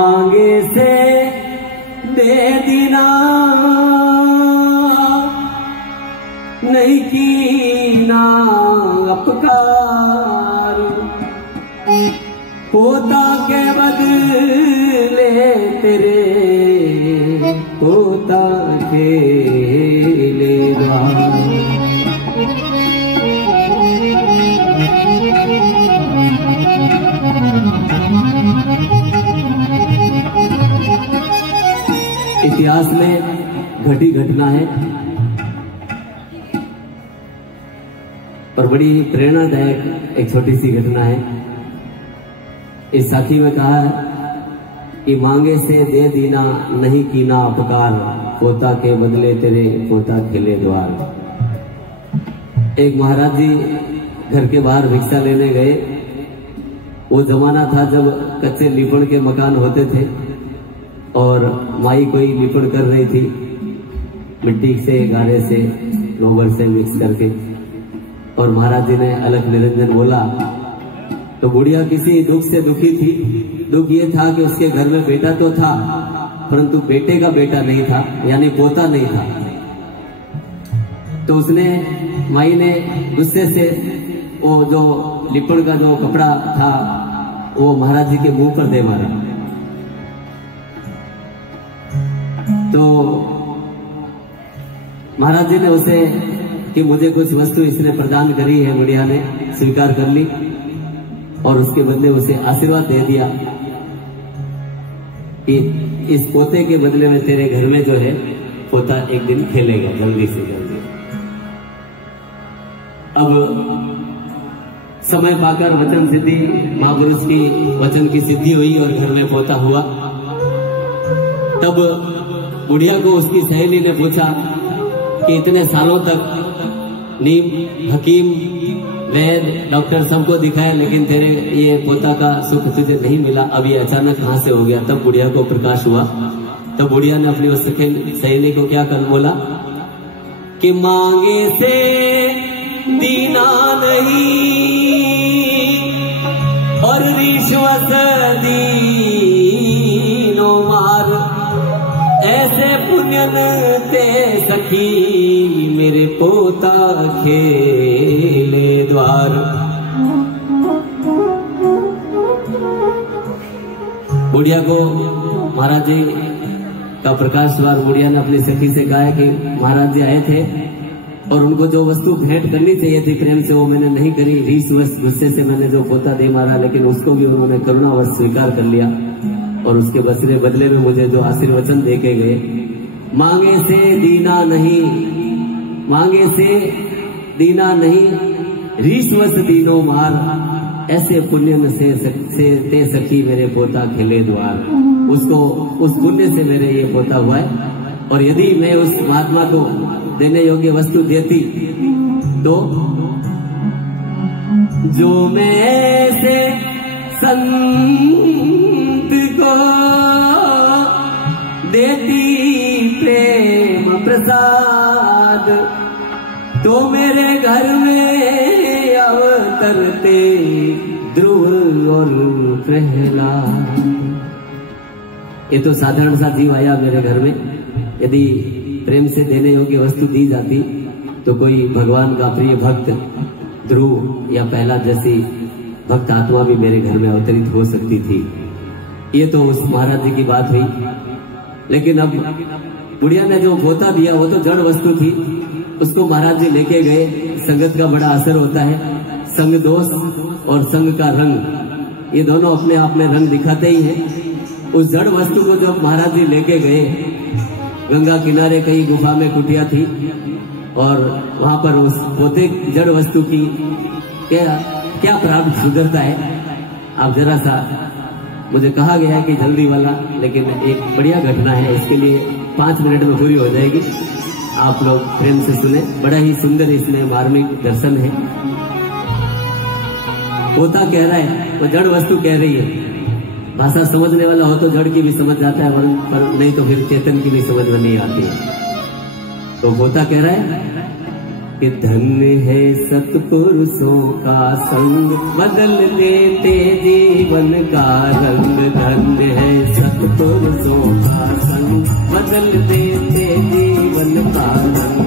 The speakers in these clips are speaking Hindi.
आगे से दे दीना नहीं की ना अपकार, पोता के बदले तेरे पोता खेलेगा। इतिहास में घटी घटना है और बड़ी प्रेरणादायक एक छोटी सी घटना है। इस साखी में कहा है कि मांगे से दे दीना नहीं कीना अपकार, पोता के बदले तेरे पोता खेले द्वार। एक महाराज जी घर के बाहर भिक्षा लेने गए। वो जमाना था जब कच्चे लीपड़ के मकान होते थे और माई कोई लीपड़ कर रही थी मिट्टी से, गारे से, गोबर से मिक्स करके। और महाराज जी ने अलख निरंजन बोला तो बुढ़िया किसी दुख से दुखी थी। दुख ये था कि उसके घर में बेटा तो था परंतु बेटे का बेटा नहीं था, यानी पोता नहीं था। तो उसने, माई ने गुस्से से वो जो लिपड़ का जो कपड़ा था वो महाराज जी के मुंह पर दे मारा। तो महाराज जी ने उसे कि मुझे कुछ वस्तु इसने प्रदान करी है, बुढ़िया ने स्वीकार कर ली और उसके बदले उसे आशीर्वाद दे दिया कि इस पोते के बदले में तेरे घर में जो है पोता एक दिन खेलेगा जल्दी से जल्दी। अब समय पाकर वचन सिद्धि, महापुरुष की वचन की सिद्धि हुई और घर में पोता हुआ। तब बुढ़िया को उसकी सहेली ने पूछा कि इतने सालों तक नीम, हकीम, वैद, डॉक्टर सबको दिखाए लेकिन तेरे ये पोता का सुख तुझे नहीं मिला, अब ये अचानक कहां से हो गया। तब बुढ़िया को प्रकाश हुआ। तब बुढ़िया ने अपनी उस सहेली को क्या कर बोला कि मांगे से दीना नहीं और रिश्वत दीनो मार, ऐसे पुण्यन ते सखी मेरे पोता खेले द्वार। बुढ़िया को महाराज जी का प्रकाश द्वार, बुढ़िया ने अपनी सखी से कहा है कि महाराज जी आए थे और उनको जो वस्तु भेंट करनी चाहिए थी प्रेम से वो मैंने नहीं करी। रीसवश गुस्से से मैंने जो पोता दे मारा, लेकिन उसको भी उन्होंने करुणावश स्वीकार कर लिया और उसके बदले में मुझे जो आशीर्वचन दे के गए, मांगे से दीना नहीं, मांगे से दीना नहीं, रीश्वस दीनो मार, ऐसे पुण्य से ते सखी मेरे पोता खेले द्वार। उसको उस पुण्य से मेरे ये पोता हुआ है। और यदि मैं उस महात्मा को देने योग्य वस्तु देती तो जो मैं से संत को देती प्रेम प्रसाद, तो मेरे घर में अवतरते ध्रुव और प्रहलाद। ये तो साधारण सा जीव आया मेरे घर में। यदि प्रेम से देने योग्य वस्तु दी जाती तो कोई भगवान का प्रिय भक्त ध्रुव या प्रहलाद जैसी भक्त आत्मा भी मेरे घर में अवतरित हो सकती थी। ये तो उस महाराज जी की बात हुई। लेकिन अब बुढ़िया ने जो पोता दिया वो तो जड़ वस्तु थी, उसको महाराज जी लेके गए। संगत का बड़ा असर होता है। संग दोष और संग का रंग, ये दोनों अपने आप में रंग दिखाते ही हैं। उस जड़ वस्तु को जब महाराज जी लेके गए, गंगा किनारे कहीं गुफा में कुटिया थी और वहां पर उस पोते जड़ वस्तु की क्या प्राप्त सुधरता है। आप जरा सा, मुझे कहा गया है कि जल्दी वाला, लेकिन एक बढ़िया घटना है, इसके लिए 5 मिनट में पूरी हो जाएगी। आप लोग प्रेम से सुने। बड़ा ही सुंदर इसमें मार्मिक दर्शन है। पोता कह रहा है, वो जड़ वस्तु कह रही है। भाषा समझने वाला हो तो जड़ की भी समझ जाता है, पर नहीं तो फिर चेतन की भी समझ में नहीं आती है। तो पोता कह रहा है कि धन्य है सत्पुरुषों का संग, बदल देते जीवन का रंग। धन्य है सत्पुरुषों का संग बदल देते जीवन का रंग।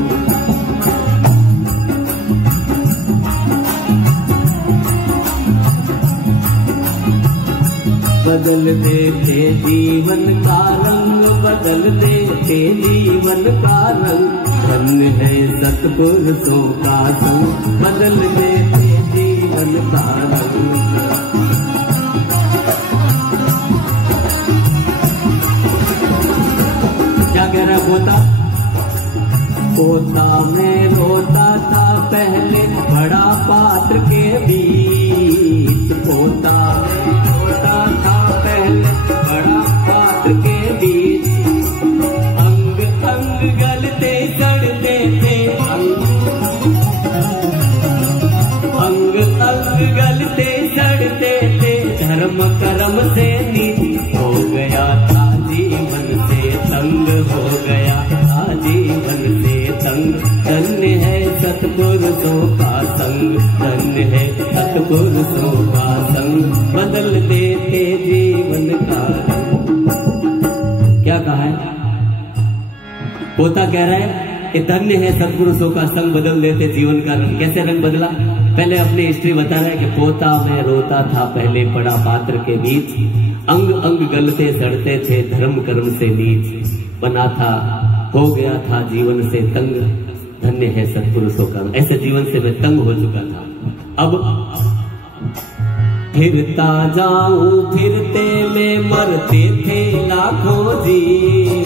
बदल देते जीवन का रंग, बदल देते जीवन का रंग। धन्य है सत्पुरुषों का संग बदल देते जीवन का रंग। क्या कह रहा पोता? पोता में रोता था पहले बड़ा पात्र के बीच। पोता में रोता था पहले बड़ा पात्र के बीच। अंग अंग गलते सड़ते थे, अंग अंग गलते सड़ते थे। धर्म कर्म से नीच हो गया था जीवन से तंग, हो गया था जीवन से तंग। धन्य है सत्पुरुषों का संग, धन्य है सत्पुरुषों का संग बदल देते जीवन का रंग। क्या कहा है? पोता कह रहा है कि धन्य है सत्पुरुषों का संग बदल देते जीवन का रंग। कैसे रंग बदला? पहले अपनी हिस्ट्री बता रहा है कि पोता में रोता था पहले पड़ा पात्र के बीच। अंग अंग गलते सड़ते थे धर्म कर्म से नीच। बना था हो गया था जीवन से तंग, धन्य है सत्पुरुषों का। ऐसे जीवन से मैं तंग हो चुका था। अब फिरता जाऊं फिरते में मरते थे लाखों जी।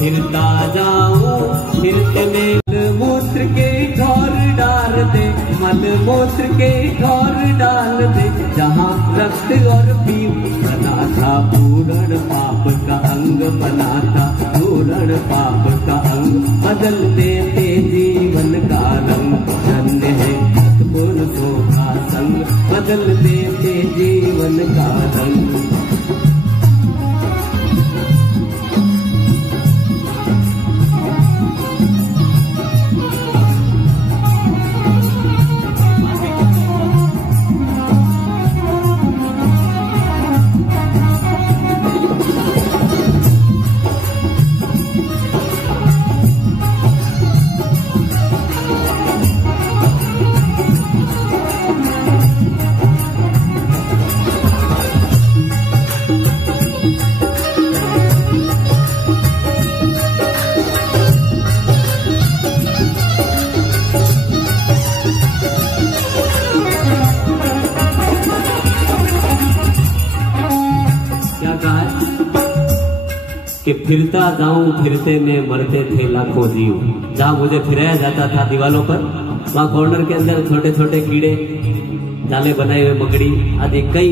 फिरता जाऊं फिरते में मूत्र के ठोर डाल दे, मल मूत्र के ठोर डाल दे। जहाँ रक्त और पीप बना था पूर्ण पाप का अंग, बना था पूर्ण पाप का अंग बदल देते जीवन का रंग। धन्य है सत्पुरुषों का संग बदल देते जीवन का रंग। कि फिरता जाऊं फिरते में मरते थे लाखों जीव। जहां मुझे फिराया जाता था दीवालों पर, वहां कॉर्नर के अंदर छोटे छोटे कीड़े, जाले बनाए हुए मकड़ी आदि कई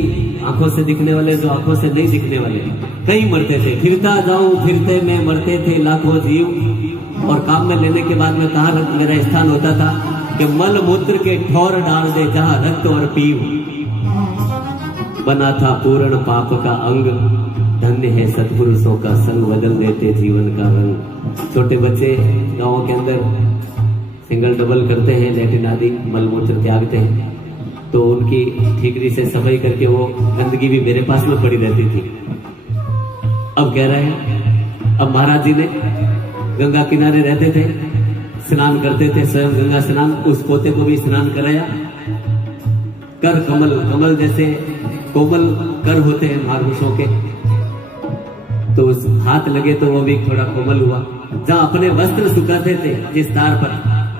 आंखों से दिखने वाले, जो आंखों से नहीं दिखने वाले, कई मरते थे। फिरता जाऊं फिरते में मरते थे लाखों जीव। और काम में लेने के बाद में कहाँ मेरा स्थान होता था कि मल मूत्र के ठोर डाल दे जहां रक्त और पीव। बना था पूर्ण पाप का अंग, धन्य है सत्पुरुषों का संग बदल देते जीवन का रंग। छोटे बच्चे गांवों के अंदर सिंगल डबल करते हैं, लैट्रिन आदि मलमूत्र त्यागते हैं, तो उनकी ठीकरी से सफाई करके वो गंदगी भी मेरे पास में पड़ी रहती थी। अब कह रहे हैं, अब महाराज जी ने गंगा किनारे रहते थे, स्नान करते थे, स्वयं गंगा स्नान, उस पोते को भी स्नान कराया। कर कमल, कमल जैसे कोमल कर होते हैं महापुरुषों के, तो उस हाथ लगे तो वो भी थोड़ा कोमल हुआ। जहां अपने वस्त्र सुखाते थे जिस तार पर,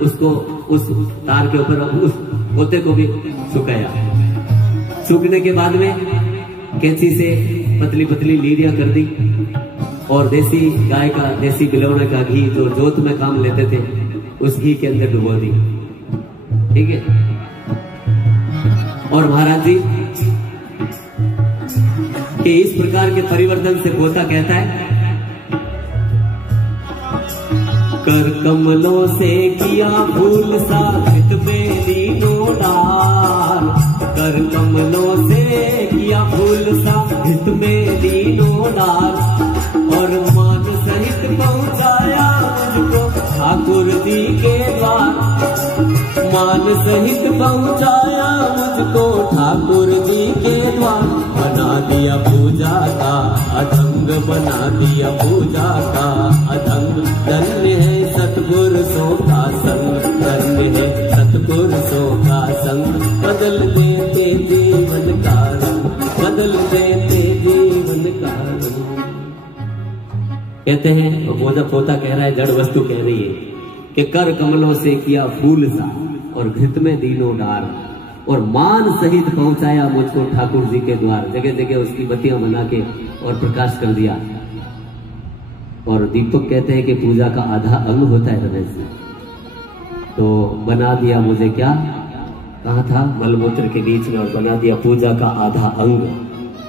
उसको उस तार के ऊपर उस पोते को भी सुखाया। सूखने के बाद में कैंची से पतली पतली लीरियां कर दी और देसी गाय का, देसी बिलौने का घी जो जोत में काम लेते थे, उस घी के अंदर डुबो दी। ठीक है। और महाराज जी कि इस प्रकार के परिवर्तन से पोता कहता है, कर कमलों से किया फूल सा हित बेलीनो डाल। कर कमलों से किया फूल सा हित बेलीनो डाल। और मान सहित पहुंचाया मुझको ठाकुर जी के द्वार। मान सहित पहुंचाया मुझको ठाकुर जी के द्वार। बना दिया पूजा का अधंग बना दिया पूजा का अधंग। धन्य है सतपुरुषों का संग, धन्य है सतपुरुषों का संग। बदल देते जीवन का रंग, बदल देते जीवन का रंग। कहते हैं, पोता पोता कह रहा है, जड़ वस्तु कह रही है कि कर कमलों से किया फूल सा और घृत में दीनों डार, और मान सहित पहुंचाया मुझको ठाकुर जी के द्वार। जगह जगह उसकी बत्तियां बना के और प्रकाश कर दिया। और दीपक कहते हैं कि पूजा का आधा अंग होता है रमेश जी। तो बना दिया मुझे क्या कहा था, मलमूत्र के बीच में, और बना दिया पूजा का आधा अंग।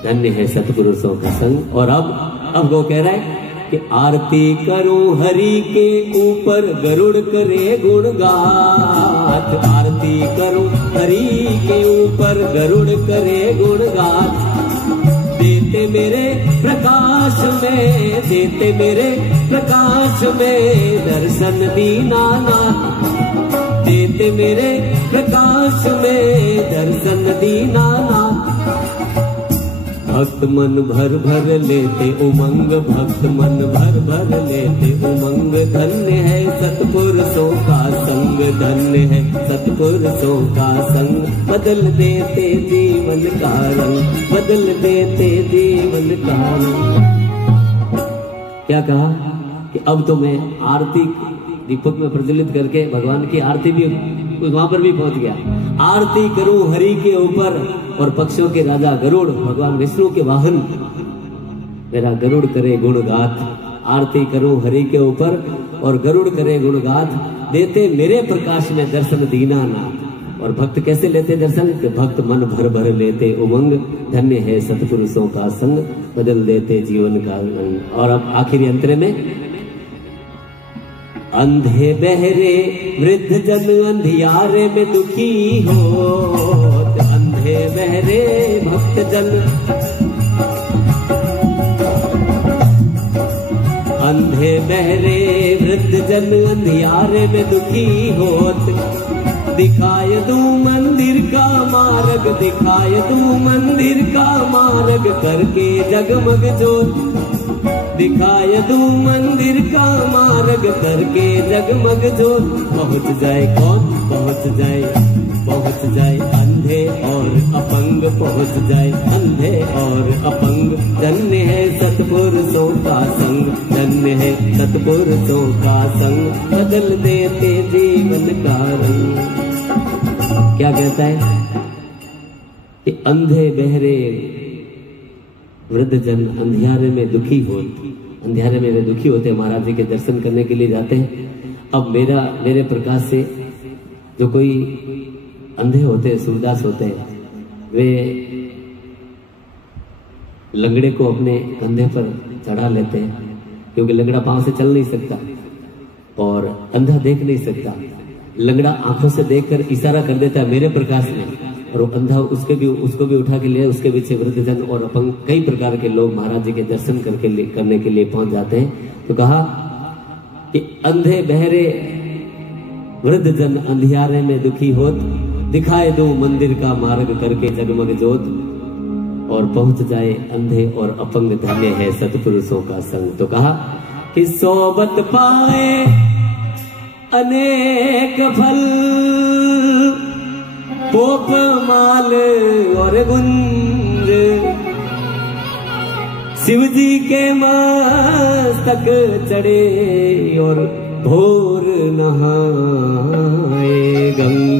धन्य है सतपुरुषों का संग। और अब वो कह रहा है कि आरती करूं हरि के ऊपर गरुड़ करे गुणगाथ। आरती करूं हरि के ऊपर गरुड़ करे गुणगाथ। देते मेरे प्रकाश में, देते मेरे प्रकाश में दर्शन दीनानाथ। देते मेरे प्रकाश में दर्शन दीनानाथ। भक्त मन भर भर लेते उमंग, भक्त मन भर भर लेते उमंग। धन्य है सतपुरुषों का संग, धन्य है सतपुरुषों का संग। बदल देते जीवन का रंग, बदल देते जीवन का रंग। क्या कहा कि अब तो मैं आरती दीपक में प्रज्वलित करके भगवान की आरती भी वहां पर भी पहुंच गया। आरती करूं हरि के ऊपर, और पक्षियों के राजा गरुड़ भगवान विष्णु के वाहन, मेरा गरुड़ करे गुणगाथ। आरती करूं हरि के ऊपर और गरुड़ करे गुणगाथ। देते मेरे प्रकाश में दर्शन दीनानाथ। और भक्त कैसे लेते दर्शन, कि भक्त मन भर भर लेते उमंग। धन्य है सतपुरुषों का संग, बदल देते जीवन का रंग। और अब आखिरी अंतरे में, अंधे बहरे वृद्ध जन अंधियारे में दुखी हो। अंधे बहरे भक्त जन, अंधे बहरे वृद्ध जन अंधियारे में दुखी होत। दिखाय दूं मंदिर का मार्ग, दिखाय दूं मंदिर का मार्ग करके जगमग ज्योत। दिखाय दूं मंदिर का मार्ग करके जगमग ज्योत। पहुंच जाए कौन, पहुंच जाए, पहुंच जाए अंधे और अपंग, पहुंच जाए अंधे और अपंग। धन्य है सतपुरुषों का संग, धन्य है सतपुरुषों का संग। बदल देते जीवन का रंग। क्या कहता है कि अंधे बहरे वृद्ध जन अंधियारे में दुखी होते। अंधियारे में वे दुखी होते, महाराज जी के दर्शन करने के लिए जाते हैं। अब मेरे प्रकाश से जो कोई अंधे होते हैं, सूरदास होते हैं, वे लंगड़े को अपने कंधे पर चढ़ा लेते हैं, क्योंकि लंगड़ा पांव से चल नहीं सकता और अंधा देख नहीं सकता। लंगड़ा आंखों से देखकर इशारा कर देता है मेरे प्रकाश में, और वो अंधा उसको भी उठा के लिए उसके पीछे वृद्धजन और अपंग कई प्रकार के लोग महाराज जी के दर्शन करने के लिए पहुंच जाते हैं। तो कहा कि अंधे बहरे वृद्धजन अंधियारे में दुखी होत। दिखाए दो मंदिर का मार्ग करके जगमग ज्योत। और पहुंच जाए अंधे और अपंग, धन्य है सतपुरुषों का संग। तो कहा कि सोबत पाए अनेक फल, पोप माल और गुंज। शिव जी के मस्तक चढ़े और भोर नहाए गंग।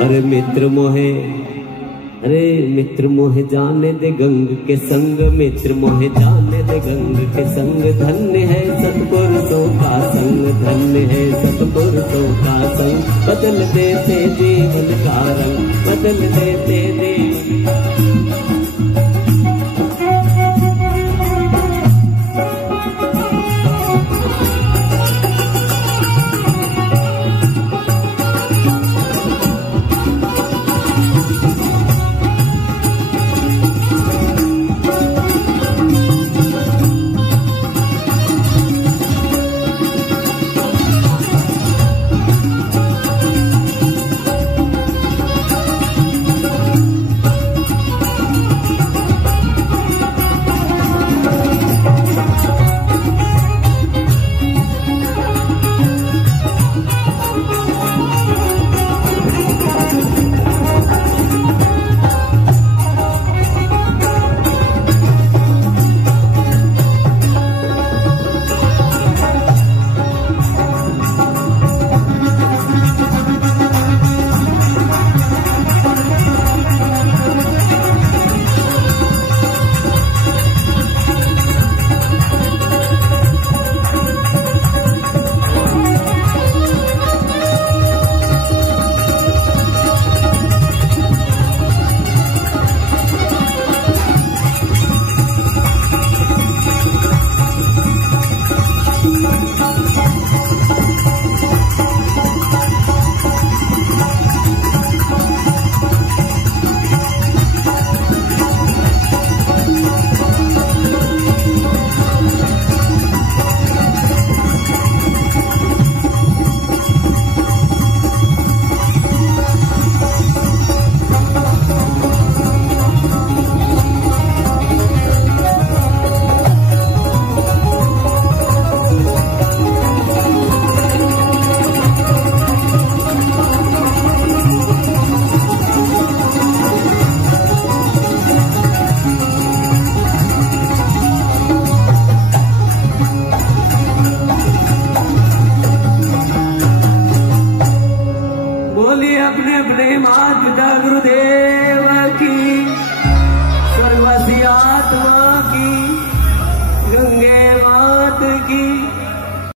अरे मित्र मोहे, अरे मित्र मोहे जाने दे गंग के संग, मित्र मोहे जाने दे गंग के संग। धन्य है सतपुरुषों का संग, धन्य है सतपुरुषों का संग। बदल देते जीवन का रंग, बदल देते जीवन। अपने अपने माता गुरुदेव की, स्वर्गवासी आत्मा की, गंगे मात की।